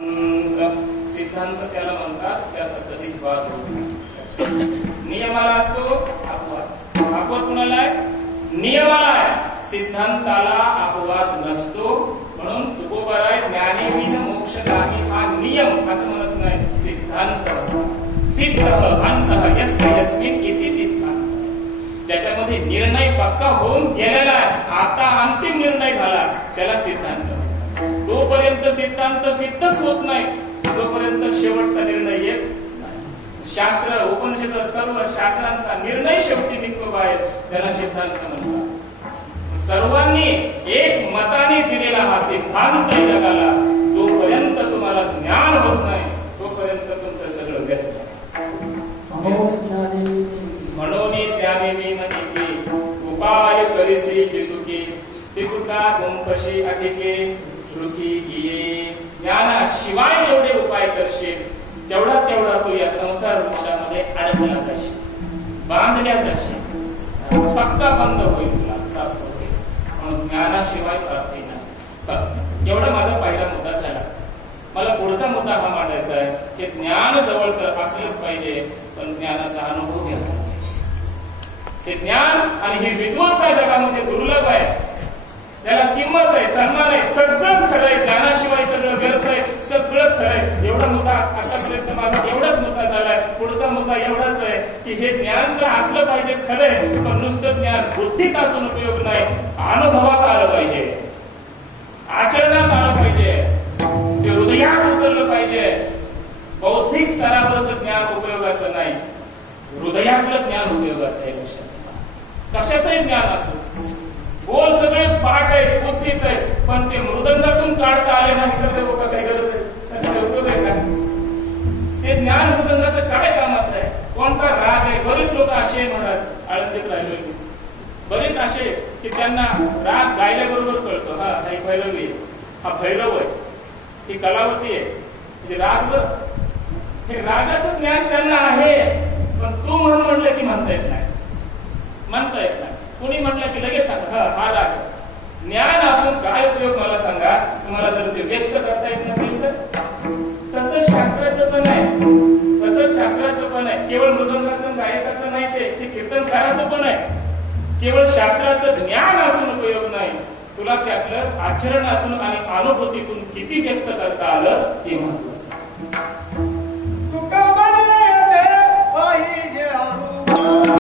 सिद्धांत त्याला म्हणतात, त्या पद्धतीत वाद होतो. नियमाला असतो अपवाद. अपवाद कुणाला आहे? नियमाला आहे. सिद्धांताला अपवाद नसतो. म्हणून तुकोबाराय ज्ञानेविन मोक्ष नाही हा नियम असं म्हणत नाही. सिद्धांत सिद्ध अंतः यस्य यस्मिन् इति सिद्धांत. ज्याच्यामध्ये निर्णय पक्का होऊन गेलेला आहे, आता अंतिम निर्णय झाला, त्याला सिद्धांत. तोपर्यंत सिद्धांत सिद्धच होत नाही जोपर्यंत शेवटचा निर्णय येत नाही. शास्त्र उपनिषद सर्व शास्त्रांचा निर्णय शेवटी निघतो बाहेर, त्याला सिद्धांत म्हणतात. सर्वांनी एक मताने दिलेला हा सिद्धांत जगाला जोपर्यंत तुम्हाला ज्ञान होत नाही तोपर्यंत तुमचं सगळं व्यर्थ. म्हणून ज्ञानेविन इति उपाय करिसी जितुकी तितुका गुंफशी अधिके रुची गिये. ज्ञानाशिवाय जेवढे उपाय करशील तेवढा तू या संसार वृक्षामध्ये अडकला जाशील, बांधल्या जाशील, पक्का बंद होईल, तुला प्राप्त होईल. म्हणून ज्ञानाशिवाय प्राप्ती नाही. एवढा माझा पहिला मुद्दा झाला. मला पुढचा मुद्दा हा मांडायचा आहे की ज्ञान जवळ तर असलेच पाहिजे, पण ज्ञानाचा अनुभव घ्यायचा पाहिजे. हे ज्ञान आणि ही विद्वत्ता जगामध्ये दुर्लभ आहे, त्याला किंमत आहे, सन्मान आहे. सगळं खरं आहे, ज्ञानाशिवाय सगळं व्यर्थ आहे, सगळं खरं आहे. एवढा मुद्दा आतापर्यंत माझा एवढाच मुद्दा झालाय. पुढचा मुद्दा एवढाच आहे की हे ज्ञान तर असलं पाहिजे खरंय, पण नुसतं ज्ञान बुद्धीत असून उपयोग नाही, अनुभवात आलं पाहिजे, आचरणात आलं पाहिजे, ते हृदयात उतरलं पाहिजे. बौद्धिक स्तरावरच ज्ञान उपयोगाचं नाही, हृदयातलं ज्ञान उपयोगाचं आहे. कशाचंही ज्ञान असो, बोल सगळे पाठ आहेत, बुद्धीत आहेत, पण ते मृदंगातून काढता आले नाही तर ते काही गरज आहे? त्याचा उपयोग आहे का? ते ज्ञान मृदंगाचं काय कामाचं आहे? कोणता राग आहे? बरेच लोक असे म्हणतात, आळंदीत राहिले बरेच असे की त्यांना राग गायल्याबरोबर कळतो. हा ही भैरवी, हा भैरव आहे, ही कलावती आहे, म्हणजे राग, हे रागाचं ज्ञान त्यांना आहे, पण तू म्हणलं की म्हणता येत नाही, म्हणता येत नाही. कुणी म्हटलं की लगेच सांगा हा राग. ज्ञान असून काय उपयोग मला सांगा, तुम्हाला जर ते व्यक्त करता येत नसेल तर. तसंच शास्त्राचं पण आहे, तसंच शास्त्राचं पण आहे. केवळ मृदंगाचं गायकाचं नाही, ते कीर्तनकाराचं पण आहे. केवळ शास्त्राचं ज्ञान असून उपयोग नाही, तुला त्यातलं आचरणातून आणि अनुभूतीतून किती व्यक्त करता आलं ते महत्त्वाचं.